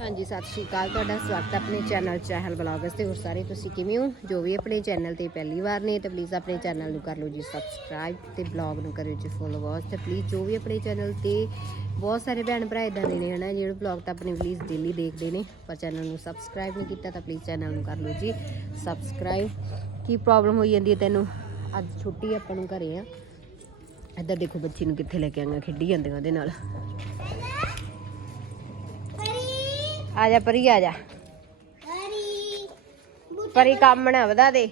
ਹਾਂਜੀ, ਸਤਿ ਸ਼੍ਰੀ ਅਕਾਲ। ਤੁਹਾਡਾ ਸਵਾਗਤ ਹੈ ਆਪਣੇ ਚੈਨਲ ਚਹਿਲ ਬਲੌਗਸ ਤੇ। ਹੋਰ ਸਾਰੇ ਤੁਸੀਂ ਕਿਵੇਂ ਹੋ? ਜੋ ਵੀ ਆਪਣੇ ਚੈਨਲ ਤੇ ਪਹਿਲੀ ਵਾਰ ਨੇ, ਤਾਂ ਪਲੀਜ਼ ਆਪਣੇ ਚੈਨਲ ਨੂੰ ਕਰ ਲਓ ਜੀ ਸਬਸਕ੍ਰਾਈਬ ਤੇ ਬਲੌਗ ਨੂੰ ਕਰਿਓ ਜੀ ਫੋਲੋ ਵਾਚ ਤੇ ਪਲੀਜ਼ ਜੋ ਵੀ ਆਪਣੇ ਚੈਨਲ ਤੇ ਬਹੁਤ ਸਾਰੇ ਭੈਣ ਭਰਾ ਇਦਾਂ ਦੇ ਨੇ, ਹਨਾ, ਜਿਹੜੇ ਬਲੌਗ ਤਾਂ ਆਪਣੇ ਪਲੀਜ਼ ਡੇਲੀ ਦੇਖਦੇ ਨੇ, ਪਰ ਚੈਨਲ ਨੂੰ ਸਬਸਕ੍ਰਾਈਬ ਨਹੀਂ ਕੀਤਾ ਤਾਂ ਪਲੀਜ਼ ਚੈਨਲ ਨੂੰ ਕਰ ਲਓ ਜੀ ਸਬਸਕ੍ਰਾਈਬ ਕੀ ਪ੍ਰੋਬਲਮ ਹੋਈ ਜਾਂਦੀ ਹੈ ਤੈਨੂੰ? ਅੱਜ ਛੁੱਟੀ ਆਪਾਂ ਨੂੰ ਘਰੇ ਆ। ਇੱਧਰ ਦੇਖੋ, ਬੱਚੀ ਨੂੰ ਕਿੱਥੇ ਲੈ ਕੇ ਆਂਗਾ ਖੇਡੀ ਜਾਂਦੇ ਉਹਦੇ ਨਾਲ। ਆ ਜਾ ਪਰੀ ਆ ਜਾ। ਪਰੀ ਕੰਮ ਨਾ ਵਧਾ ਦੇ।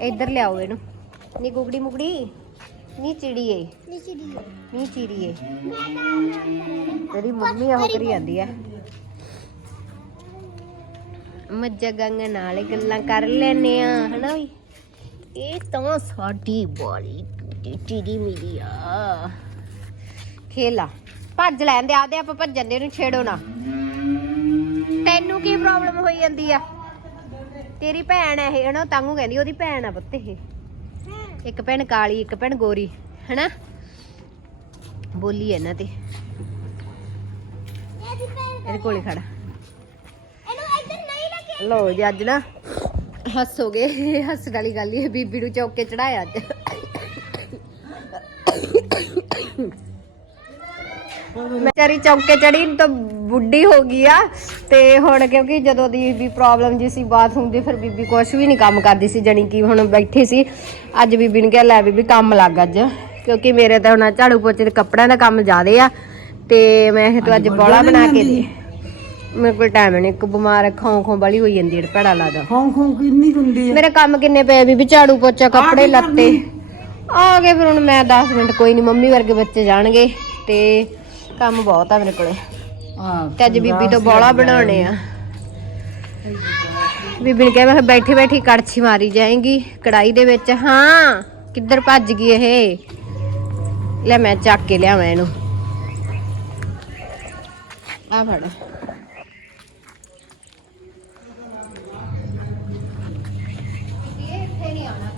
ਇੱਧਰ ਲਿਆਓ ਇਹਨੂੰ। ਨੀ ਗੁਗੜੀ ਮੁਗੜੀ ਨੀ ਚਿੜੀਏ। ਨੀ ਚਿੜੀਏ। ਤੇਰੀ ਮੰਮੀ ਉਹ ਕਰੀ ਜਾਂਦੀ ਆ। ਮੱਜਾ ਗੰਗ ਨਾਲ ਗੱਲਾਂ ਕਰ ਲੈਨੇ ਆ ਹਨਾ ਵੀ? ਇਹ ਤਾਂ ਸਾਡੀ ਬੜੀ ਟੀਡੀ ਮੇਰੀ ਆ। ਖੇਲਾ ਭੱਜ ਲੈਂਦੇ ਆਦੇ ਆਪਾਂ ਭੱਜਣ ਦੇ ਇਹਨੂੰ ਛੇੜੋ ਨਾ। ਤੈਨੂੰ ਕੀ ਪ੍ਰੋਬਲਮ ਹੋਈ ਜਾਂਦੀ ਆ? ਤੇਰੀ ਭੈਣ ਹੈ ਇਹ, ਹਨਾ? ਤਾਂਗੂ ਕਹਿੰਦੀ ਉਹਦੀ ਭੈਣ ਆ ਪੁੱਤ ਇਹ। ਇੱਕ ਭੈਣ ਕਾਲੀ, ਇੱਕ ਭੈਣ ਗੋਰੀ, ਹਨਾ? ਬੋਲੀ ਹੈ ਇਹਨਾਂ ਤੇ। ਇਹਦੇ ਕੋਲੇ ਖੜਾ। ਲੋ ਜੀ, ਅੱਜ ਨਾ ਹੱਸੋਗੇ ਹੱਸਣ ਵਾਲੀ ਗੱਲ ਹੀ ਹੈ ਬੀਬੀ ਨੂੰ ਚੌਕੇ ਚੜਾਇਆ ਅੱਜ। ਵਿਚਾਰੀ ਚੌਕੇ ਚੜੀ ਤਾਂ ਬੁੱਢੀ ਹੋ ਗਈ ਆ ਤੇ ਹੁਣ ਕਿਉਂਕਿ ਜਦੋਂ ਦੀ ਵੀ ਪ੍ਰੋਬਲਮ ਜੀ ਸੀ ਬਾਥਰੂਮ ਦੀ ਫਿਰ ਬੀਬੀ ਕੁਛ ਵੀ ਨਹੀਂ ਕੰਮ ਕਰਦੀ ਸੀ ਜਣੀ ਕਿ ਹੁਣ ਬੈਠੀ ਸੀ। ਅੱਜ ਬੀਬੀ ਨੇ ਕਿਹਾ ਲੈ ਬੀਬੀ ਕੰਮ ਲੱਗ ਅੱਜ ਕਿਉਂਕਿ ਮੇਰੇ ਤਾਂ ਹੁਣ ਝਾੜੂ ਪੋਚੇ ਤੇ ਕੱਪੜਿਆਂ ਦਾ ਕੰਮ ਜ਼ਿਆਦੇ ਆ ਤੇ ਮੈਂ ਇਹ ਤੋਂ ਅੱਜ ਬੋਲਾ ਬਣਾ ਕੇ ਦੇ। ਮੇਰੇ ਕੋਲ ਟਾਈਮ ਨਹੀਂ ਇੱਕ ਬਿਮਾਰ ਖੋਂ ਖੋਂ ਵਾਲੀ ਹੋਈ ਜਾਂਦੀ ਹੈ ਭੜਾ ਲੱਗਦਾ। ਖੋਂ ਖੋਂ ਕਿੰਨੀ ਹੁੰਦੀ ਹੈ ਮੇਰੇ ਕੰਮ ਕਿੰਨੇ ਪਏ ਬੀਬੀ? ਝਾੜੂ ਪੋਚਾ ਕੱਪੜੇ ਲੱਤੇ। ਆ ਗਏ ਫਿਰ ਹੁਣ ਮੈਂ 10 ਮਿੰਟ ਕੋਈ ਨਹੀਂ ਮੰਮੀ ਵਰਗੇ ਬੱਚੇ ਜਾਣਗੇ ਤੇ ਕੰਮ ਬਹੁਤ ਆ ਮੇਰੇ ਕੋਲੇ। ਹਾਂ ਤੇ ਅੱਜ ਬੀਬੀ ਤੋਂ ਬੋਲਾ ਬਣਾਉਣੇ ਆ। ਬੀਬੀ ਨੇ ਕਿਹਾ ਮੈਂ ਬੈਠੀ ਬੈਠੀ ਕੜਛੀ ਮਾਰੀ ਜਾਏਗੀ ਕੜਾਈ ਦੇ ਵਿੱਚ। ਹਾਂ ਕਿੱਧਰ ਭੱਜ ਗਈ ਇਹ? ਲੈ ਮੈਂ ਚੱਕ ਕੇ ਲਿਆਵਾਂ ਇਹਨੂੰ। ਆ ਫੜ। ਇਹ ਇੱਥੇ ਨਹੀਂ ਆਉਣਾ।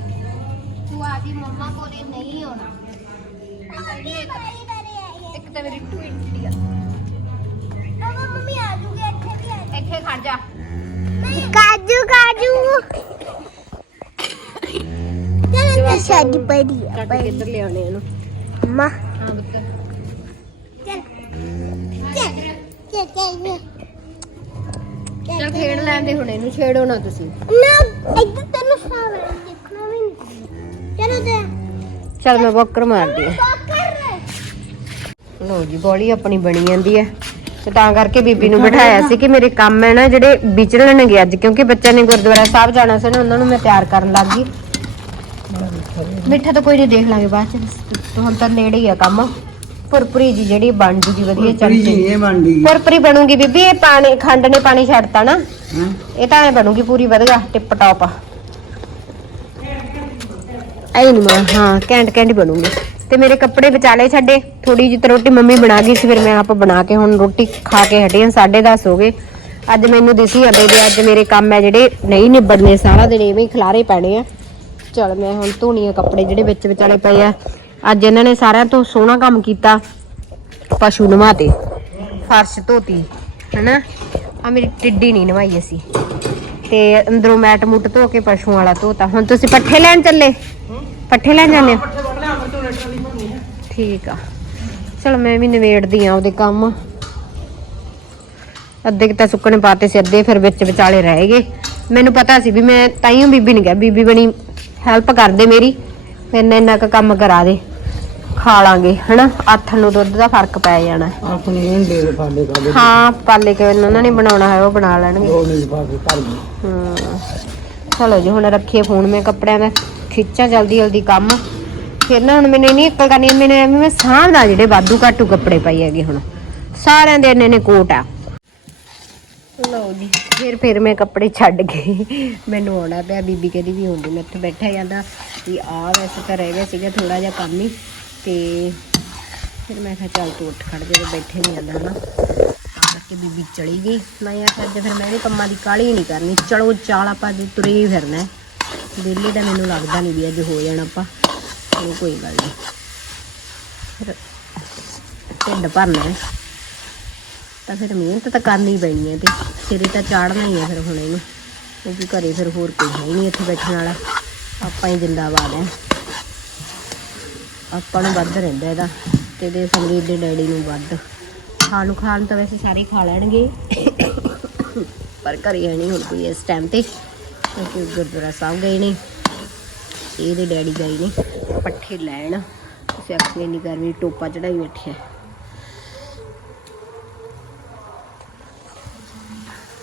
ਤੂੰ ਆਦੀ ਮੰਮਾ ਕੋਲੇ ਨਹੀਂ ਆਉਣਾ। ਇੱਕ ਤਾਂ ਮੇਰੀ ਇੱਥੇ ਖੜ ਜਾ। ਕਾਜੂ ਕਾਜੂ। ਚਲ ਸਾਡੀ ਪੜੀ ਕੱਟ ਕੇ ਇੱਧਰ ਲਿਆਉਣੇ ਇਹਨੂੰ? ਮਾ। ਹਾਂ ਬੱਤ ਚਲ। ਚਲ ਚਲ ਚਲ ਖੇਡ ਲੈਂਦੇ ਹੁਣ ਇਹਨੂੰ ਛੇੜੋ ਨਾ ਤੁਸੀਂ। ਨਾ ਇੱਧਰ ਤੈਨੂੰ ਸਾਵ ਦੇਖਣਾ ਵੀ ਨਹੀਂ। ਚਲੋ ਤੇ। ਚਲ ਮੈਂ ਬੱਕਰ ਮਾਰਦੀ ਆ। ਕਰ ਲੋ ਜੀ ਬੋਲੀ ਆਪਣੀ ਬਣੀ ਜਾਂਦੀ ਹੈ ਤੇ ਤਾਂ ਕਰਕੇ ਬੀਬੀ ਨੂੰ ਬਿਠਾਇਆ ਸੀ ਕਿ ਮੇਰੇ ਕੰਮ ਹੈ ਨਾ ਜਿਹੜੇ ਵਿਚਰਣਗੇ ਅੱਜ ਕਿਉਂਕਿ ਬੱਚਿਆਂ ਨੇ ਗੁਰਦੁਆਰਾ ਸਾਹਿਬ ਜਾਣਾ ਸੀ ਨਾ ਉਹਨਾਂ ਨੂੰ ਮੈਂ ਤਿਆਰ ਕਰਨ ਲੱਗ ਗਈ। ਮਿੱਠਾ ਤਾਂ ਕੋਈ ਨਹੀਂ ਦੇਖ ਲਾਂਗੇ ਬਾਅਦ ਚ ਹੁਣ ਤਾਂ ਨੇੜੇ ਹੀ ਆ ਕੰਮ। ਪੁਰਪਰੀ ਜੀ ਜਿਹੜੀ ਬਣ ਜੂਗੀ ਵਧੀਆ ਚਮਚੀ ਜੀ ਇਹ ਬਣਦੀ ਪੁਰਪਰੀ ਬਣੂਗੀ ਬੀਬੀ ਇਹ ਪਾਣੀ ਖੰਡ ਨੇ ਪਾਣੀ ਛੱਡਤਾ ਨਾ। ਇਹ ਤਾਂ ਐ ਬਣੂਗੀ ਪੂਰੀ ਵਧੀਆ ਟਿਪ ਟਾਪ ਐ ਨਹੀਂ ਮੈਂ ਹਾਂ ਕੈਂਟ ਕੈਂਟ ਬਣੂਗੀ। ਤੇ ਮੇਰੇ ਕੱਪੜੇ ਵਿਚਾਲੇ ਛੱਡੇ। ਥੋੜੀ ਜਿਹੀ ਰੋਟੀ ਮੰਮੀ ਬਣਾ ਗਈ ਸੀ, ਫਿਰ ਮੈਂ ਆਪ ਬਣਾ ਕੇ ਹੁਣ ਰੋਟੀ ਖਾ ਕੇ ਹਟੀ ਹਾਂ 10:30 ਹੋ ਗਏ। ਅੱਜ ਮੈਨੂੰ ਦਿਸੀ ਜਾਂਦੇ ਵੀ ਅੱਜ ਮੇਰੇ ਕੰਮ ਹੈ ਜਿਹੜੇ ਨਹੀਂ ਨਿਬੜਨੇ, ਸਾਰਾ ਦਿਨ ਐਵੇਂ ਹੀ ਖਲਾਰੇ ਪੈਣੇ ਆ। ਚਲ ਮੈਂ ਹੁਣ ਧੋਣੀਆਂ ਕੱਪੜੇ ਜਿਹੜੇ ਵਿੱਚ ਵਿਚਾਲੇ ਪਏ ਆ। ਅੱਜ ਇਹਨਾਂ ਨੇ ਸਾਰਿਆਂ ਤੋਂ ਸੋਹਣਾ ਕੰਮ ਕੀਤਾ, ਪਸ਼ੂ ਨਵਾਤੇ, ਫਰਸ਼ ਧੋਤੀ, ਹੈਨਾ? ਆ ਮੇਰੀ ਟਿੱਡੀ ਨਹੀਂ ਨਵਾਈ ਅਸੀਂ। ਤੇ ਅੰਦਰੋਂ ਮੈਟ ਮੁੱਟ ਧੋ ਕੇ ਪਸ਼ੂਆਂ ਵਾਲਾ ਧੋਤਾ। ਹੁਣ ਤੁਸੀਂ ਪੱਠੇ ਲੈਣ ਚੱਲੇ? ਪੱਠੇ ਲੈਣ ਜਾਂਦੇ ਹੋ? ਠੀਕ ਆ। ਚਲ ਮੈਂ ਵੀ ਨਵੇੜਦੀ ਆ ਉਹਦੇ ਕੰਮ। ਅੱਧੇ ਤਾਂ ਸੁੱਕਣੇ ਪਾਤੇ ਸੀ ਅੱਧੇ ਫਿਰ ਵਿੱਚ ਵਿਚਾਲੇ ਰਹਿ ਗਏ। ਮੈਨੂੰ ਪਤਾ ਸੀ ਵੀ ਮੈਂ ਤਾਈਓ ਬੀਬੀ ਨੇ ਕਿਹਾ ਬੀਬੀ ਬਣੀ ਹੈਲਪ ਕਰ ਦੇ ਮੇਰੀ ਇੰਨਾ ਇੰਨਾ ਕੰਮ ਕਰਾ ਦੇ। ਖਾ ਲਾਂਗੇ ਹਨਾ? ਅੱਠ ਨੂੰ ਦੁੱਧ ਦਾ ਫ਼ਰਕ ਪੈ ਜਾਣਾ। ਆਪਣੀ ਇਹ ਦੇ ਦੇ ਫਾਲੇ ਕਾਲੇ ਹਾਂ ਪਾਲੇ ਕੇ ਉਹਨਾਂ ਨੇ ਬਣਾਉਣਾ ਹੈ ਉਹ ਬਣਾ ਲੈਣਗੇ। ਉਹ ਨਹੀਂ ਪਾ ਕੇ ਕਰ ਦੀ ਹਾਂ। ਚਲੋ ਜੀ ਹੁਣ ਰੱਖੀਏ ਫੋਨ ਮੈਂ ਕੱਪੜਿਆਂ ਦਾ ਖਿੱਚਾਂ ਜਲਦੀ ਜਲਦੀ ਕੰਮ। ਫਿਰ ਨਾ ਹੁਣ ਮੈਨੂੰ ਨਹੀਂ ਅਕਲ ਕਰਨੀ ਮੈਨੂੰ ਐਵੇਂ ਮੈਂ ਸਾਂਭਦਾ ਜਿਹੜੇ ਵਾਧੂ ਘਾਟੂ ਕੱਪੜੇ ਪਈ ਹੈਗੇ ਹੁਣ। ਸਾਰਿਆਂ ਦੇ ਇੰਨੇ ਨੇ ਕੋਟ ਆ। ਲਓ ਜੀ। ਫਿਰ ਫਿਰ ਮੈਂ ਕੱਪੜੇ ਛੱਡ ਕੇ ਮੈਨੂੰ ਆਉਣਾ ਪਿਆ ਬੀਬੀ ਕਹਿੰਦੀ ਵੀ ਹੁੰਦੀ ਮੈਂ ਇੱਥੇ ਬੈਠਾ ਜਾਂਦਾ ਵੀ ਆ ਵੈਸੇ ਤਾਂ ਰਹਿ ਗਿਆ ਸੀਗਾ ਥੋੜਾ ਜਿਹਾ ਕੰਮ ਹੀ ਤੇ ਫਿਰ ਮੈਂ ਕਿਹਾ ਚੱਲ ਤੂੰ ਉੱਠ ਖੜ ਜੇ ਬੈਠੇ ਨਹੀਂ ਜਾਂਦਾ ਤਾਂ ਕਰਕੇ ਬੀਬੀ ਚਲੀ ਗਈ। ਮੈਂ ਆਖਿਆ ਅੱਜ ਫਿਰ ਮੈਂ ਵੀ ਕੰਮਾਂ ਦੀ ਕਾਹਲੀ ਨਹੀਂ ਕਰਨੀ ਚਲੋ ਚਾਲ ਆਪਾਂ ਅੱਜ ਤੁਰੇ ਹੀ ਫਿਰਨਾ। ਵਿਹਲੇ ਦਾ ਮੈਨੂੰ ਲੱਗਦਾ ਨਹੀਂ ਵੀ ਅੱਜ ਹੋ ਜਾਣਾ ਆਪਾਂ। ਚਲੋ ਕੋਈ ਗੱਲ ਨਹੀਂ ਫਿਰ ਢਿੱਡ ਭਰਨਾ ਹੈ। ਤਾਂ ਫਿਰ ਮਿਹਨਤ ਤਾਂ ਕਰਨੀ ਪੈਣੀ ਹੈ ਤੇ ਸਿਰੇ ਤਾਂ ਚਾੜਨਾ ਹੀ ਹੈ ਫਿਰ ਹੁਣ ਇਹਨੂੰ। ਕਿਉਂਕਿ ਘਰੇ ਫਿਰ ਹੋਰ ਕੋਈ ਹੈ ਨਹੀਂ ਇੱਥੇ ਬੈਠਣ ਵਾਲਾ। ਆਪਾਂ ਹੀ ਜਿੰਦਾਬਾਦ ਹੈ। ਆਪਾਂ ਨੂੰ ਵੱਧ ਰਹਿੰਦਾ ਇਹਦਾ ਤੇ ਇਹਦੇ ਸੰਗੀਤ ਦੇ ਡੈਡੀ ਨੂੰ ਵੱਧ। ਖਾਣ ਨੂੰ ਖਾਣ ਤਾਂ ਵੈਸੇ ਸਾਰੇ ਖਾ ਲੈਣਗੇ। ਪਰ ਘਰੇ ਹੈ ਨਹੀਂ ਹੁਣ ਕੋਈ ਇਸ ਟਾਈਮ ਤੇ। ਕਿਉਂਕਿ ਗੁਰਦੁਆਰਾ ਸਾਹਿਬ ਗਏ ਨੇ। ਇਹਦੇ ਡੈਡੀ ਗਏ ਨੇ ਪੱਠੇ ਲੈਣ। ਤੁਸੀਂ ਆਖੀ ਇੰਨੀ ਗਰਮੀ ਟੋਪਾ ਚੜਾਈ ਬੈਠੇ ਆ।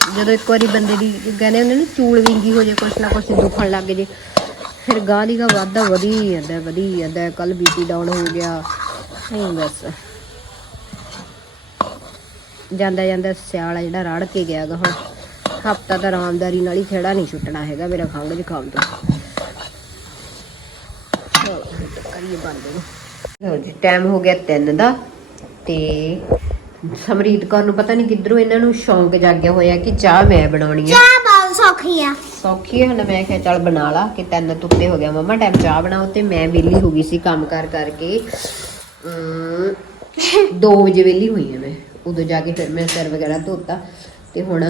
ਜਦੋਂ ਇੱਕ ਵਾਰੀ ਬੰਦੇ ਦੀ ਕਹਿੰਦੇ ਹੁੰਦੇ ਨੇ ਚੂਲ ਵਿੰਗੀ ਹੋ ਜੇ, ਕੁਛ ਨਾ ਕੁਛ ਦੁਖਣ ਲੱਗ ਜੇ, ਫਿਰ ਗਾਹ ਦੀ ਗਾਹ ਵਾਧਾ ਵਧੀ ਜਾਂਦਾ ਵਧੀ ਜਾਂਦਾ ਕੱਲ ਬੀਪੀ ਡਾਊਨ ਹੋ ਗਿਆ ਨਹੀਂ ਬਸ ਜਾਂਦਾ ਜਾਂਦਾ ਸਿਆਲ ਆ ਜਿਹੜਾ ਰੜ ਕੇ ਗਿਆ ਗਾ ਹੁਣ। ਹਫਤਾ ਤਾਂ ਆਰਾਮਦਾਰੀ ਨਾਲ ਹੀ ਖੇੜਾ ਨਹੀਂ ਛੁੱਟਣਾ ਹੈਗਾ, ਮੇਰਾ ਖੰਘ ਜ਼ੁਕਾਮ ਤੋਂ ਚਲੋ ਕਰੀਏ ਬੰਦ ਜੀ ਟਾਈਮ ਹੋ ਗਿਆ 3 ਦਾ ਤੇ ਸਮਰੀਤ ਕੌਰ ਨੂੰ ਪਤਾ ਨਹੀਂ ਕਿੱਧਰੋਂ ਇਹਨਾਂ ਨੂੰ ਸ਼ੌਂਕ ਜਾਗਿਆ ਹੋਇਆ ਕਿ ਚਾਹ ਮੈਂ ਬਣਾਉਣੀ ਆ। ਚਾਹ ਬਹੁਤ ਸੌਖੀ ਆ। ਸੌਖੀ ਹੈ ਨਾ ਮੈਂ ਕਿਹਾ ਚੱਲ ਬਣਾ ਲਾ ਕਿ ਤਿੰਨ ਤੁੱਤੇ ਹੋ ਗਿਆ ਮਮਾ ਟਾਈਮ ਚਾਹ ਬਣਾਓ ਤੇ ਮੈਂ ਵਿਹਲੀ ਹੋ ਗਈ ਸੀ ਕੰਮ ਕਰ ਕਰਕੇ। 2 ਵਜੇ ਵਿਹਲੀ ਹੋਈ ਹਾਂ ਮੈਂ। ਉਦੋਂ ਜਾ ਕੇ ਫਿਰ ਮੈਂ ਸਿਰ ਵਗੈਰਾ ਧੋਤਾ ਤੇ ਹੁਣ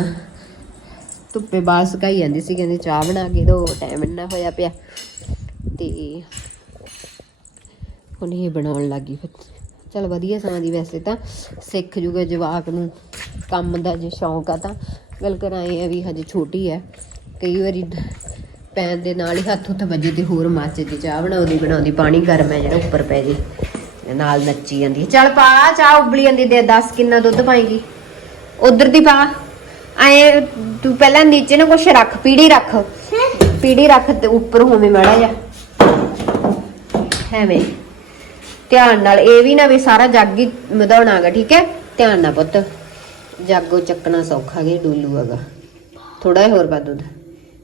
ਧੁੱਪੇ ਬਾਹਰ ਸੁਕਾਈ ਜਾਂਦੀ ਸੀ ਕਹਿੰਦੇ ਚਾਹ ਬਣਾ ਕੇ ਦੋ ਟਾਈਮ ਇੰਨਾ ਹੋਇਆ ਪਿਆ। ਤੇ ਹੁਣ ਇਹ ਬਣਾਉਣ ਲੱਗੀ ਫਿਰ। ਚਲ ਵਧੀਆ ਸਮਾਂ ਦੀ ਵੈਸੇ ਤਾਂ। ਸਿੱਖ ਜੂਗਾ ਜਵਾਕ ਨੂੰ ਕੰਮ ਦਾ ਜੇ ਸ਼ੌਂਕ ਆ ਤਾਂ। ਗੱਲ ਕਰਾਏ ਆ ਵੀ ਹਜੇ ਛੋਟੀ ਹੈ। ਕਈ ਵਾਰੀ ਦ- ਪੈਣ ਦੇ ਨਾਲ ਹੀ ਹੱਥ ਉੱਤੇ ਵੱਜੇ ਤੇ ਹੋਰ ਮੱਚ ਦੀ ਚਾਹ ਬਣਾਉਂਦੀ ਬਣਾਉਂਦੀ, ਪਾਣੀ ਗਰਮ ਹੈ ਜਿਹੜਾ ਉੱਪਰ ਪੈ ਜੇ। ਨਾਲ ਨੱਚੀ ਜਾਂਦੀ ਹੈ। ਚੱਲ ਪਾ, ਚਾਹ ਉਬਲੀ ਜਾਂਦੀ ਦੇ 10 ਕਿੰਨਾ ਦੁੱਧ ਪਾਏਗੀ। ਉਧਰ ਦੀ ਪਾ। ਐ ਤੂੰ ਪਹਿਲਾਂ ਨੀਚੇ ਨਾ ਕੁਛ ਰੱਖ, ਪੀੜੀ ਰੱਖ। ਪੀੜੀ ਰੱਖ ਤੇ ਉੱਪਰ ਹੋਵੇਂ ਮਾੜਾ ਜਾ ਐਵੇਂ। ਧਿਆਨ ਨਾਲ ਇਹ ਵੀ ਨਾ ਵੀ ਸਾਰਾ ਜੱਗ ਹੀ ਵਧਾਉਣਾਗਾ ਠੀਕ ਹੈ? ਧਿਆਨ ਨਾਲ ਪੁੱਤ ਜਾਗੋ ਚੱਕਣਾ ਸੌਖਾ ਗੇ ਡੋਲੂ ਹੈਗਾ। ਥੋੜਾ ਹੋਰ ਪਾ ਦੁੱਧ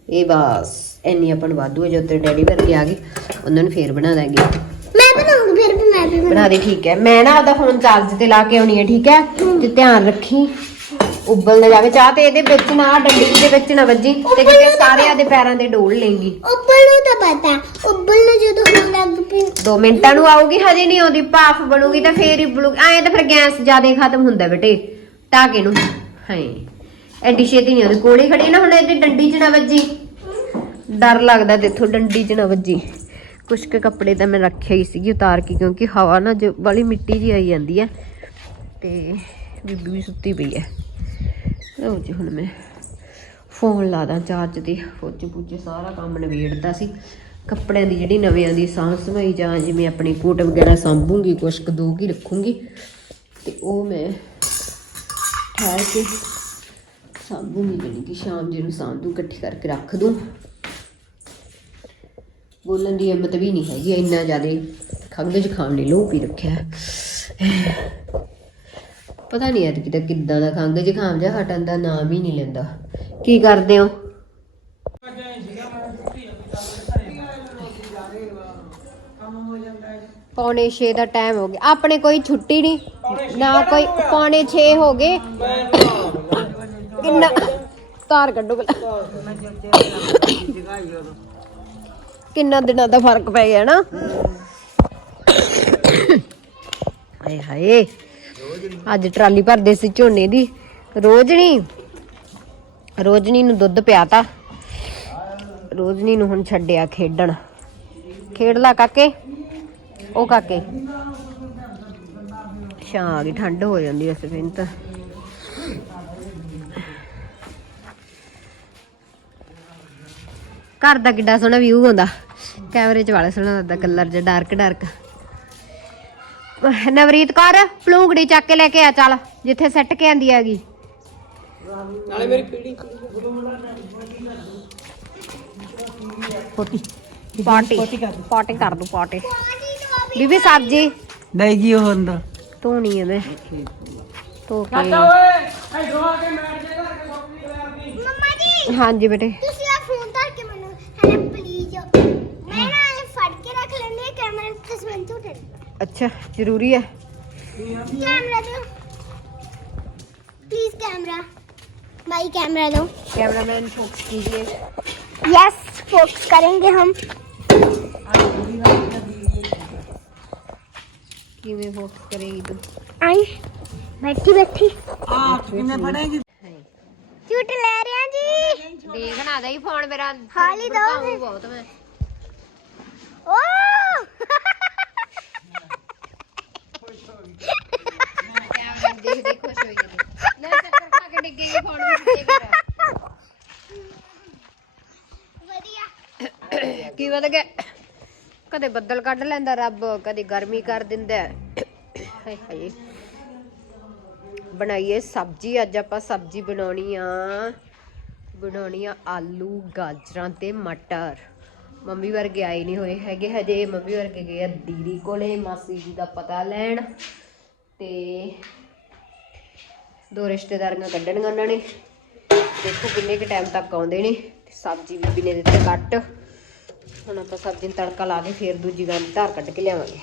ਇਹ ਬਸ ਇੰਨੀ ਆਪਾਂ ਨੂੰ ਵਾਧੂ ਹੈ ਜਦੋਂ ਤੇਰੇ ਡੈਡੀ ਵਰਗੇ ਆ ਗਏ ਉਹਨਾਂ ਨੂੰ ਫੇਰ ਬਣਾ ਦਾਂਗੇ। ਮੈਂ ਬਣਾਉਂਗੀ ਫਿਰ ਵੀ ਮੈਂ ਵੀ ਬਣਾ ਦੇ ਠੀਕ ਹੈ। ਮੈਂ ਨਾ ਆਪਦਾ ਫੋਨ ਚਾਰਜ ਤੇ ਲਾ ਕੇ ਆਉਣੀ ਹੈ ਠੀਕ ਹੈ। ਤੇ ਧਿਆਨ ਰੱਖੀ। ਉੱਬਲ ਨਾ ਜਾਵੇ। ਚਾਹ ਤੇ ਇਹਦੇ ਵਿੱਚ ਨਾ ਡੰਡੀ ਦੇ ਵਿੱਚ ਨਾ ਵੱਜੀ ਤੇ ਕਿਤੇ ਸਾਰਿਆਂ ਦੇ ਪੈਰਾਂ ਦੇ ਡੋਲ ਲੇਂਗੀ ਉੱਬਲ ਨੂੰ ਤਾਂ ਪਤਾ। ਉੱਬਲ ਨੂੰ ਜਦੋਂ ਹੋਣ ਲੱਗ ਪਈ। 2 ਮਿੰਟਾਂ ਨੂੰ ਆਊਗੀ ਹਜੇ ਨਹੀਂ ਆਉਂਦੀ ਭਾਫ ਬਣੂਗੀ ਤਾਂ ਫੇਰ ਹੀ ਬਲੂ ਐਂ ਤਾਂ ਫਿਰ ਗੈਸ ਜ਼ਿਆਦਾ ਖਤਮ ਹੁੰਦਾ ਬੇਟੇ ਟਾਕੇ ਨੂੰ। ਹਾਏ ਐਡੀ ਛੇਤੀ ਨਹੀਂ ਆਉਂਦੀ। ਕੋਲੇ ਖੜੀ ਨਾ ਹੁਣ ਇਹਦੀ ਡੰਡੀ 'ਚ ਨਾ ਵੱਜੀ। ਡਰ ਲੱਗਦਾ ਦੇਖੋ ਡੰਡੀ 'ਚ ਨਾ ਵੱਜੀ। ਕੁਛ ਕੁ ਕੱਪੜੇ ਤਾਂ ਮੈਂ ਰੱਖਿਆ ਹੀ ਸੀਗੀ ਉਤਾਰ ਕੇ ਕਿਉਂਕਿ ਹਵਾ ਨਾ ਜੋ ਵਾਲੀ ਮਿੱਟੀ ਜੀ ਆਈ ਜਾਂਦੀ ਹੈ ਤੇ ਬੀਬੀ ਵੀ ਸੁੱਤੀ ਪਈ ਹੈ ਲਓ ਜੀ, ਹੁਣ ਮੈਂ ਫੋਨ ਲਾ ਦਾਂ ਚਾਰਜ ਤੇ। ਫੋਜੇ ਪੂਜੇ ਸਾਰਾ ਕੰਮ ਨਵੇੜਦਾ ਸੀ। ਕੱਪੜਿਆਂ ਦੀ ਜਿਹੜੀ ਨਵਿਆਂ ਦੀ ਸਾਂਭ ਸੰਭਾਈ ਜਾਂ ਜਿਵੇਂ ਆਪਣੀ ਕੋਟ ਵਗੈਰਾ ਸਾਂਭੂਗੀ, ਕੁਛ ਕੁ ਦੋ ਰੱਖੂੰਗੀ, ਤੇ ਉਹ ਮੈਂ ਠਹਿਰ ਕੇ ਸਾਂਭੂਗੀ ਜਿਹੜੀ ਕਿ ਸ਼ਾਮ ਜੀ ਨੂੰ ਸਾਂਭ ਦੂੰ, ਇਕੱਠੀ ਕਰਕੇ ਰੱਖ ਦੂੰ। ਬੋਲਣ ਦੀ ਹਿੰਮਤ ਵੀ ਨਹੀਂ ਹੈਗੀ, ਇੰਨਾ ਜ਼ਿਆਦਾ ਖੰਘ ਜ਼ੁਕਾਮ ਨੇ, ਲੋਹ ਪੀ ਰੱਖਿਆ। ਪਤਾ ਨਹੀਂ ਐਤ ਕਿਤੇ ਕਿੱਦਾਂ ਦਾ ਖੰਘ ਜ਼ੁਕਾਮ ਜਾਂ ਹਟਣ ਦਾ ਨਾਮ ਹੀ ਨਹੀਂ ਲੈਂਦਾ। ਕੀ ਕਰਦੇ ਹੋ? ਪੌਣੇ 6 ਦਾ ਟਾਈਮ ਹੋ ਗਿਆ। ਆਪਣੇ ਕੋਈ ਛੁੱਟੀ ਨਹੀਂ ਨਾ ਕੋਈ ਪੌਣੇ 6 ਹੋ ਗਏ? ਕਿੰਨਾ ਤਾਰ ਕੱਢੋ ਪਹਿਲਾਂ। ਕਿੰਨਾ ਦਿਨਾਂ ਦਾ ਫ਼ਰਕ ਪੈ ਗਿਆ ਨਾ? ਹਾਏ ਹਾਏ। ਅੱਜ ਟਰਾਲੀ ਭਰਦੇ ਸੀ ਝੋਨੇ ਦੀ। ਰੋਜਣੀ ਰੋਜਣੀ ਨੂੰ ਦੁੱਧ ਪਿਆਤਾ। ਰੋਜਣੀ ਨੂੰ ਹੁਣ ਛੱਡਿਆ ਖੇਡਣ। ਖੇਡ ਲਾ ਕਾਕੇ। ਉਹ ਕਾਕੇ। ਛਾਂ ਆ ਗਈ, ਠੰਡ ਹੋ ਜਾਂਦੀ ਐ ਸਵੇਰ ਤਾਂ। ਘਰ ਦਾ ਕਿੱਡਾ ਸੋਹਣਾ ਵਿਊ ਹੁੰਦਾ ਕੈਮਰੇ 'ਚ ਵਾਲਾ ਸੋਹਣਾ ਲੱਗਦਾ ਕਲਰ ਜਿਹਾ ਡਾਰਕ ਡਾਰਕ ਨਵਰੀਤ ਕੌਰ ਪਲੂੰਗੜੀ ਚੱਕ ਕੇ ਲੈ ਕੇ ਆ ਚੱਲ ਜਿੱਥੇ ਸੱਟ ਕੇ ਆਂਦੀ ਹੈਗੀ। ਨਾਲੇ ਮੇਰੀ ਪੀੜੀ ਪਾਰਟੀ ਪਾਰਟੀ ਕਰ ਦੂ। ਪਾਰਟੀ ਬੀਬੀ ਸਬਜੀ? ਨਹੀਂ ਜੀ ਉਹ ਅੰਦਰ। ਧੋਣੀ ਹੈ ਮੈਂ ਧੋ ਕੇ? ਮੰਮਾ ਜੀ ਹਾਂਜੀ ਬੇਟੇ। ਤੁਸੀਂ ਆ ਫੋਨ ਧਰ ਕੇ ਮੈਨੂੰ ਹੈ ਪਲੀਜ਼ ਮੈਂ ਨਾ ਇਹ ਫੜ ਕੇ ਰੱਖ ਲੈਂਦੀ ਹਾਂ ਕੈਮਰੇ ਤੇ ਤਸਵੀਰ अच्छा ज़रूरी है। Please camera. भाई कैमरा दो। कैमरा मैन फोकस कीजिए। यस फोकस करेंगे हम। किवे फोकस करेगी तू। तो। आई बैठी बैठी। आप कितने पढ़ेगी? झूठ ले रहे हैं जी। देखना दई फ़ोन मेरा। हाल ही दो। बहुत मैं ओ! ਦੇਖ ਦੇਖ ਖੁਸ਼ ਹੋਈ ਜਾਂਦੀ। ਲੈ ਚੱਕਰ ਖਾ ਕੇ ਫੋਨ ਵਧੀਆ। ਕੀ ਕਦੇ ਬੱਦਲ ਕੱਢ ਲੈਂਦਾ ਰੱਬ ਕਦੇ ਗਰਮੀ ਕਰ ਦਿੰਦਾ। ਹੈ। ਹਾਏ ਹਾਏ। ਬਣਾਈਏ ਸਬਜ਼ੀ ਅੱਜ ਆਪਾਂ ਸਬਜ਼ੀ ਬਣਾਉਣੀ ਆ। ਬਣਾਉਣੀ ਆ ਆਲੂ ਗਾਜਰਾਂ ਤੇ ਮਟਰ। ਮੰਮੀ ਵਰਗੇ ਆਏ ਨਹੀਂ ਹੋਏ ਹੈਗੇ ਹਜੇ। ਮੰਮੀ ਵਰਗੇ ਗਏ ਆ ਦੀਦੀ ਕੋਲੇ ਮਾਸੀ ਜੀ ਦਾ ਪਤਾ ਲੈਣ। ਤੇ ਦੋ ਰਿਸ਼ਤੇਦਾਰੀਆਂ ਕੱਢਣੀਆਂ ਉਹਨਾਂ ਨੇ। ਦੇਖੋ ਕਿੰਨੇ ਕੁ ਟਾਈਮ ਤੱਕ ਆਉਂਦੇ ਨੇ। ਤੇ ਸਬਜ਼ੀ ਬੀਬੀ ਨੇ ਦਿੱਤੇ ਕੱਟ। ਹੁਣ ਆਪਾਂ ਸਬਜ਼ੀ ਨੂੰ ਤੜਕਾ ਲਾ ਕੇ ਫੇਰ ਦੂਜੀ ਗੱਲ ਧਾਰ ਕੱਢ ਕੇ ਲਿਆਵਾਂਗੇ।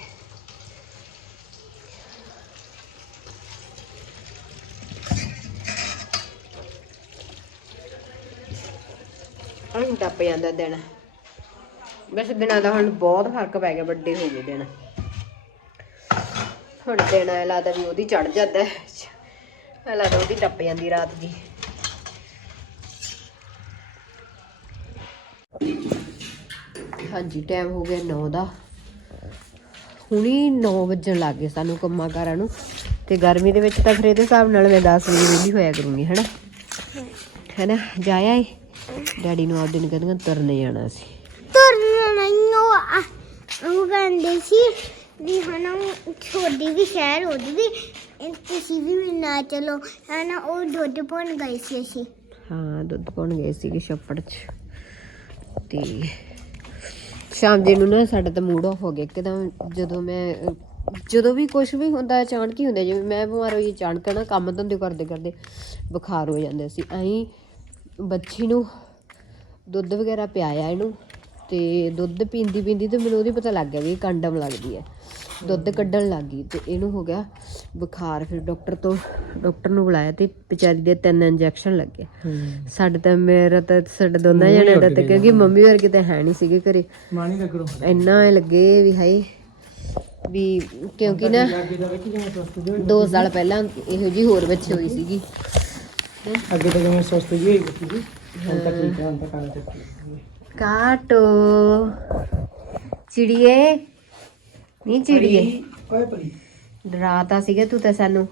ਹੁਣ ਟੱਪ ਜਾਂਦਾ ਦਿਨ। ਵੈਸੇ ਦਿਨਾਂ ਦਾ ਹੁਣ ਬਹੁਤ ਫ਼ਰਕ ਪੈ ਗਿਆ ਵੱਡੇ ਹੋ ਗਏ ਦਿਨ। ਹੁਣ ਦਿਨ ਐ ਲੱਗਦਾ ਵੀ ਉਹਦੀ ਚੜ ਜਾਂਦਾ। ਹੈ ਐ ਉਹਦੀ ਟੱਪ ਜਾਂਦੀ ਰਾਤ ਜੀ ਹਾਂਜੀ ਟਾਈਮ ਹੋ ਗਿਆ 9 ਦਾ। ਹੁਣੀ 9 ਵਜਣ ਲੱਗ ਗਏ ਸਾਨੂੰ ਕੰਮਾਂ ਕਾਰਾਂ ਨੂੰ। ਤੇ ਗਰਮੀ ਦੇ ਵਿੱਚ ਤਾਂ ਫਿਰ ਇਹਦੇ ਹਿਸਾਬ ਨਾਲ ਮੈਂ 10 ਵਜੇ ਵਿਹਲੀ ਹੋਇਆ ਕਰੂੰਗੀ, ਹੈਨਾ? ਹੈਨਾ ਜਾਇਆ ਏ ਡੈਡੀ ਨੂੰ ਆਪ ਦਿਨ ਕਹਿੰਦੀਆਂ ਤੁਰਨੇ ਜਾਣਾ ਸੀ। ਤੁਰਨਾ ਨਹੀਂ ਉਹ ਉਹ ਕਹਿੰਦੇ ਸੀ ਵੀ ਹਨਾ ਛੋਡੀ ਵੀ ਸ਼ਹਿਰ ਉਹਦੀ ਵੀ ਇਹ ਤੁਸੀਂ ਵੀ ਮੇਰੇ ਨਾਲ ਚਲੋ ਹਨਾ ਉਹ ਦੁੱਧ ਪਾਉਣ ਗਏ ਸੀ ਅਸੀਂ। ਹਾਂ, ਦੁੱਧ ਪਾਉਣ ਗਏ ਸੀਗੇ ਛੱਪੜ 'ਚ। ਤੇ ਸ਼ਾਮ ਦੇ ਨੂੰ ਨਾ ਸਾਡਾ ਤਾਂ ਮੂਡ ਆਫ ਹੋ ਗਿਆ। ਇੱਕਦਮ ਜਦੋਂ ਮੈਂ, ਜਦੋਂ ਵੀ ਕੁਝ ਵੀ ਹੁੰਦਾ, ਅਚਾਨਕ ਹੀ ਹੁੰਦਾ, ਜਿਵੇਂ ਮੈਂ ਬਿਮਾਰ ਹੋਈ, ਅਚਾਨਕ ਨਾ ਕੰਮ ਧੰਦੇ ਕਰਦੇ ਕਰਦੇ ਬੁਖਾਰ ਹੋ ਜਾਂਦਾ ਸੀ। ਐਂ ਬੱਚੀ ਨੂੰ ਦੁੱਧ ਵਗੈਰਾ ਪਿਆਇਆ ਇਹਨੂੰ। ਤੇ ਦੁੱਧ ਪੀਂਦੀ ਪੀਂਦੀ ਤੇ ਮੈਨੂੰ ਉਹਦੀ ਪਤਾ ਲੱਗ ਗਿਆ ਵੀ ਇਹ ਕੰਡਮ ਲੱਗਦੀ ਹੈ। ਦੁੱਧ ਕੱਢਣ ਲੱਗ ਗਈ ਤੇ ਇਹਨੂੰ ਹੋ ਗਿਆ ਬੁਖਾਰ। ਫਿਰ ਡਾਕਟਰ ਤੋਂ ਡਾਕਟਰ ਨੂੰ ਬੁਲਾਇਆ ਤੇ ਵਿਚਾਰੀ ਦੇ ਤਿੰਨ ਇੰਜੈਕਸ਼ਨ ਲੱਗੇ। ਸਾਡੇ ਤਾਂ ਮੇਰਾ ਤਾਂ ਸਾਡੇ ਦੋਨਾਂ ਜਣਿਆਂ ਦਾ ਤਾਂ ਕਿਉਂਕਿ ਮੰਮੀ ਵਰਗੇ ਤਾਂ ਹੈ ਨਹੀਂ ਸੀਗੇ ਘਰੇ। ਮਾਣੀ ਰਗੜੋ ਇੰਨਾ ਲੱਗੇ ਵੀ ਹਾਏ ਵੀ ਕਿਉਂਕਿ ਨਾ 2 ਸਾਲ ਪਹਿਲਾਂ ਇਹੋ ਜੀ ਹੋਰ ਬੱਚੇ ਹੋਈ ਸੀਗੀ। ਅੱਗੇ ਤਾਂ ਜਿਵੇਂ ਸੁਸਤ ਜਿਹੀ ਹੋਈ ਸੀ। ਹੁਣ ਤਾਂ ਠੀਕ ਹੈ ਤਾਂ ਕੰਮ ਤੇ ਕਾਟੋ ਚਿੜੀਏ ਨਹੀਂ ਚਿੜੀਏ ਓਏ ਪਰੀ ਡਰਾਤਾ ਸੀਗਾ ਤੂੰ ਤਾਂ ਸਾਨੂੰ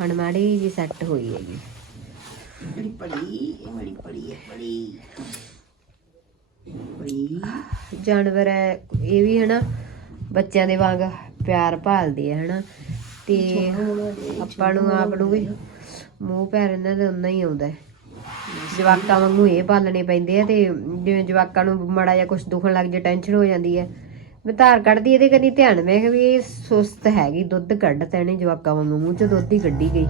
ਹੁਣ ਮਾੜੀ ਜੀ ਸੈੱਟ ਹੋਈ ਹੈਗੀ ਬੜੀ ਪੜੀ ਇਹ ਬੜੀ ਪੜੀ ਹੈ ਬੜੀ ਬੜੀ ਜਾਨਵਰ ਹੈ ਇਹ ਵੀ ਹਨਾ ਬੱਚਿਆਂ ਦੇ ਵਾਂਗ ਪਿਆਰ ਭਾਲਦੇ ਆ ਹਨਾ ਤੇ ਆਪਾਂ ਨੂੰ ਆਪ ਨੂੰ ਵੀ ਮੂੰਹ ਪੈਰ ਇਹਨਾਂ ਦਾ ਉਨਾ ਹੀ ਆਉਂਦਾ ਹੈ ਜਵਾਕਾਂ ਵਾਂਗੂ ਇਹ ਪਾਲਣੇ ਪੈਂਦੇ ਆ ਤੇ ਜਿਵੇਂ ਜਵਾਕਾਂ ਨੂੰ ਮਾੜਾ ਜਾਂ ਕੁਝ ਦੁਖਣ ਲੱਗ ਜੇ ਟੈਨਸ਼ਨ ਹੋ ਜਾਂਦੀ ਹੈ ਮੈਂ ਧਾਰ ਕੱਢਦੀ ਇਹਦੇ ਕਨੀ ਧਿਆਨ ਮੈਂ ਕਿਹਾ ਵੀ ਇਹ ਸੁਸਤ ਹੈਗੀ ਦੁੱਧ ਕੱਢ ਤੈਨੇ ਜਵਾਕਾਂ ਵਾਂਗੂ ਮੂੰਹ ਚ ਦੁੱਧ ਹੀ ਕੱਢੀ ਗਈ।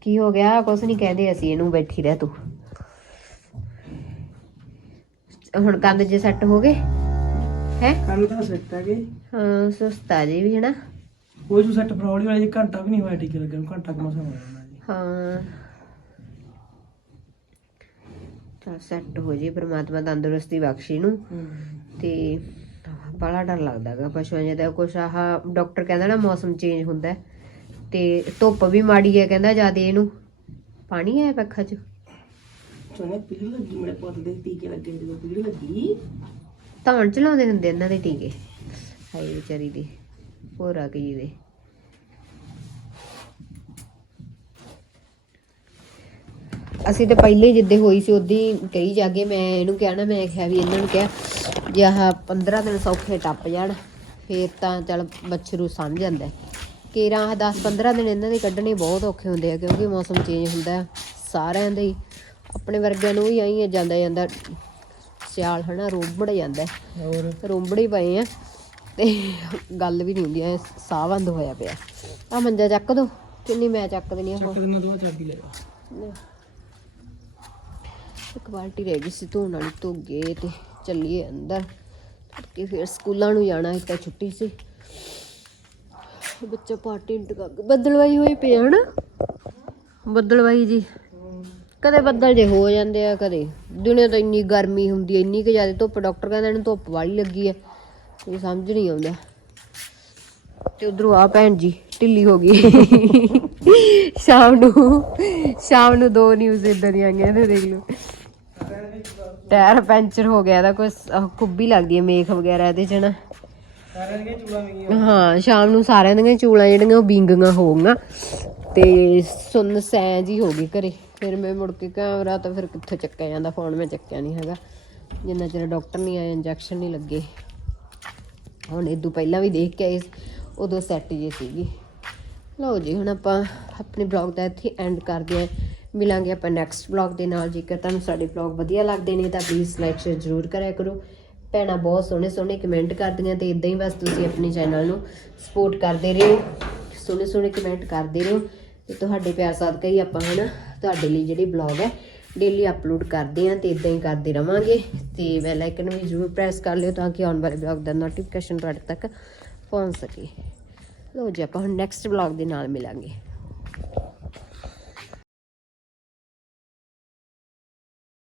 ਕੀ ਹੋ ਗਿਆ? ਕੁਛ ਨਹੀਂ ਕਹਿੰਦੇ ਅਸੀਂ ਇਹਨੂੰ ਬੈਠੀ ਰਹਿ ਤੂੰ। ਹੁਣ ਕੰਨ ਜੇ ਸੈੱਟ ਹੋ ਗਏ? ਹੈ? ਕੰਮ ਤਾਂ ਸੈੱਟ ਹੈ ਗਏ ਹਾਂ ਸੁਸਤਾ ਜੀ ਵੀ ਹਨਾ? ਉਹ ਜੋ ਸੈੱਟ ਫਰੌਲੀ ਵਾਲੇ ਜੀ ਘੰਟਾ ਵੀ ਨਹੀਂ ਹੋਇਆ ਟੀਕੇ ਲੱਗੇ ਨੂੰ ਘੰਟਾ ਕਮਾ ਹੋਇਆ ਜੀ। ਹਾਂ। ਤਾਂ ਸੈੱਟ ਹੋ ਜੇ ਪ੍ਰਮਾਤਮਾ ਤੰਦਰੁਸਤੀ ਬਖਸ਼ੀ ਨੂੰ ਤੇ ਬੜਾ ਡਰ ਲੱਗਦਾਗਾ ਪਸ਼ੂਆਂ ਜਿਹਦਾ ਕੁਛ ਆਹ ਡਾਕਟਰ ਕਹਿੰਦਾ ਨਾ ਮੌਸਮ ਚੇਂਜ ਹੁੰਦਾ ਤੇ ਧੁੱਪ ਵੀ ਮਾੜੀ ਹੈ ਕਹਿੰਦਾ ਜਿਆਦੇ ਇਹਨੂੰ। ਪਾਣੀ ਹੈ ਪੱਖਾ 'ਚ? ਸੋਨੇ ਪੀੜ ਲੱਗੀ ਮੇਰੇ ਪੁੱਤ ਦੇ ਟੀਕੇ ਲੱਗੇ ਜਦੋਂ ਪੀੜ ਲੱਗੀ। ਧੌਣ ਚਲਾਉਂਦੇ ਹੁੰਦੇ ਇਹਨਾਂ ਦੇ ਟੀਕੇ। ਹਾਏ ਵਿਚਾਰੀ ਦੇ ਭੋਰਾ ਕੀ ਦੇ ਅਸੀਂ ਤੇ ਪਹਿਲੇ ਜਿੱਦੇ ਹੋਈ ਸੀ ਉਦੀ ਕਹੀ ਜਾਗੇ ਮੈਂ ਇਹਨੂੰ ਕਿਹਾ ਨਾ ਮੈਂ ਕਿਹਾ ਵੀ ਇਹਨਾਂ ਨੂੰ ਕਿਹਾ ਜੇ ਆਹ 15 ਦਿਨ ਸੌਖੇ ਟੱਪ ਜਾਣ ਫੇਰ ਤਾਂ ਚਲ ਬੱਚਰੂ ਸਮਝ ਜਾਂਦਾ ਕੇਰਾਂ ਆਹ 10 15 ਦਿਨ ਇਹਨਾਂ ਦੇ ਕੱਢਣੇ ਬਹੁਤ ਔਖੇ ਹੁੰਦੇ ਆ ਕਿਉਂਕਿ ਮੌਸਮ ਚੇਂਜ ਹੁੰਦਾ ਹੈ, ਸਾਰਿਆਂ ਦੇ ਹੀ। ਆਪਣੇ ਵਰਗਿਆਂ ਨੂੰ ਵੀ ਆਈ ਹੈ ਜਾਂਦਾ ਜਾਂਦਾ ਸਿਆਲ ਹਨਾ ਰੋਬੜ ਜਾਂਦਾ। ਹੈ। ਹੋਰ? ਰੋਂਬੜੇ ਪਏ ਆ ਤੇ ਗੱਲ ਵੀ ਨਹੀਂ ਹੁੰਦੀ ਐ ਸਾਹ ਬੰਦ ਹੋਇਆ ਪਿਆ। ਆ ਮੰਜਾ ਚੱਕ ਦੋ ਕਿੰਨੀ ਮੈਂ ਚੱਕ ਦੇਣੀ ਆ ਚੱਕ ਦਿਨਾਂ ਤੋਂ ਚਾਬੀ ਲੈ ਲਾ। ਇੱਕ ਬਾਲਟੀ ਰਹਿ ਗਈ ਸੀ ਧੋਣ ਵਾਲੀ, ਧੋ ਗਏ ਤੇ ਚੱਲੀਏ ਅੰਦਰ। ਕਿ ਫਿਰ ਸਕੂਲਾਂ ਨੂੰ ਜਾਣਾ ਇੱਕ ਛੁੱਟੀ ਸੀ। ਬੱਚਾ ਪਾਰਟੀ ਇੰਟਕਾ ਬੱਦਲਵਾਈ ਹੋਈ ਪਈ ਆ, ਹਨਾ? ਬੱਦਲਵਾਈ ਜੀ। ਕਦੇ ਬੱਦਲ ਜੇ ਹੋ ਜਾਂਦੇ ਆ, ਕਦੇ। ਦਿਨੇ ਤਾਂ ਇੰਨੀ ਗਰਮੀ ਹੁੰਦੀ ਹੈ ਇੰਨੀ ਕਿ ਜ਼ਿਆਦਾ ਧੁੱਪ, ਡਾਕਟਰ ਕਹਿੰਦੇ ਇਹਨੂੰ ਧੁੱਪ ਵਾਲੀ ਲੱਗੀ ਹੈ ਕੋਈ ਸਮਝ ਨਹੀਂ ਆਉਂਦਾ। ਤੇ ਉਧਰੋਂ ਆ ਭੈਣ ਜੀ, ਢਿੱਲੀ ਹੋ ਗਈ। ਸ਼ਾਮ ਨੂੰ ਸ਼ਾਮ ਨੂੰ ਦੋ ਨਿਊਜ਼ ਇਦਾਂ ਦੀਆਂ ਆਈਆਂ ਨੇ, ਦੇਖ ਲਓ। ਟਾਇਰ ਪੈਂਚਰ ਹੋ ਗਿਆ ਦਾ ਕੋਈ ਕੁੱਬੀ ਲੱਗਦੀ ਹੈ ਮੇਖ ਵਗੈਰਾ ਇਹਦੇ ਚ ਨਾ। ਸਾਰਿਆਂ ਦੀਆਂ ਹਾਂ ਸ਼ਾਮ ਨੂੰ ਸਾਰਿਆਂ ਦੀਆਂ ਚੂਲਾਂ ਜਿਹੜੀਆਂ ਉਹ ਬਿੰਗੀਆਂ ਹੋ ਗਈਆਂ ਤੇ ਸੁੰਨ ਸੈ ਜੀ ਹੋ ਗਈ ਘਰੇ। ਫਿਰ ਮੈਂ ਮੁੜ ਕੇ ਕੈਮਰਾ ਤਾਂ ਫਿਰ ਕਿੱਥੇ ਚੱਕਿਆ ਜਾਂਦਾ ਫੋਨ ਮੈਂ ਚੱਕਿਆ ਨਹੀਂ ਹੈਗਾ। ਜਿੰਨਾ ਚਿਰ ਡਾਕਟਰ ਨਹੀਂ ਆਇਆ ਇੰਜੈਕਸ਼ਨ ਨਹੀਂ ਲੱਗੇ। ਹੁਣ ਇਦੋਂ ਪਹਿਲਾਂ ਵੀ ਦੇਖ ਕੇ ਆਏ ਉਦੋਂ ਸੈੱਟ ਜੇ ਸੀਗੀ। ਲਓ ਜੀ ਹੁਣ ਆਪਾਂ ਆਪਣੇ ਬਲੌਗ ਦਾ ਇੱਥੇ ਐਂਡ ਕਰਦੇ ਹਾਂ। ਮਿਲਾਂਗੇ ਆਪਾਂ ਨੈਕਸਟ ਬਲੌਗ ਦੇ ਨਾਲ। ਜੇਕਰ ਤੁਹਾਨੂੰ ਸਾਡੇ ਬਲੌਗ ਵਧੀਆ ਲੱਗਦੇ ਨੇ, ਤਾਂ ਪਲੀਜ਼ ਲਾਈਕ ਸ਼ੇਅਰ ਜ਼ਰੂਰ ਕਰਿਆ ਕਰੋ। ਭੈਣਾਂ ਬਹੁਤ ਸੋਹਣੇ ਸੋਹਣੇ ਕਮੈਂਟ ਕਰਦੀਆਂ ਤੇ ਇਦਾਂ ਹੀ ਬਸ ਤੁਸੀਂ ਆਪਣੇ ਚੈਨਲ ਨੂੰ ਸਪੋਰਟ ਕਰਦੇ ਰਹੋ। ਸੋਹਣੇ ਸੋਹਣੇ ਕਮੈਂਟ ਕਰਦੇ ਰਹੋ। ਤੇ ਤੁਹਾਡੇ ਪਿਆਰ ਸਦਕਾ ਹੀ ਆਪਾਂ ਹੁਣ ਤੁਹਾਡੇ ਲਈ ਜਿਹੜੀ ਬਲੌਗ ਹੈ ਡੇਲੀ ਅਪਲੋਡ ਕਰਦੇ ਹਾਂ ਤੇ ਇਦਾਂ ਹੀ ਕਰਦੇ ਰਵਾਂਗੇ। ਤੇ ਬੈਲ ਆਈਕਨ ਵੀ ਜ਼ਰੂਰ ਪ੍ਰੈਸ ਕਰ ਲਿਓ ਤਾਂ ਕਿ ਆਉਣ ਵਾਲੇ ਬਲੌਗ ਦਾ ਨੋਟੀਫਿਕੇਸ਼ਨ ਤੁਹਾਡੇ ਤੱਕ ਪਹੁੰਚ ਸਕੇ। ਲਓ ਜੀ, ਆਪਾਂ ਹੁਣ ਨੈਕਸਟ ਬਲੌਗ ਦੇ ਨਾਲ ਮਿਲਾਂਗੇ।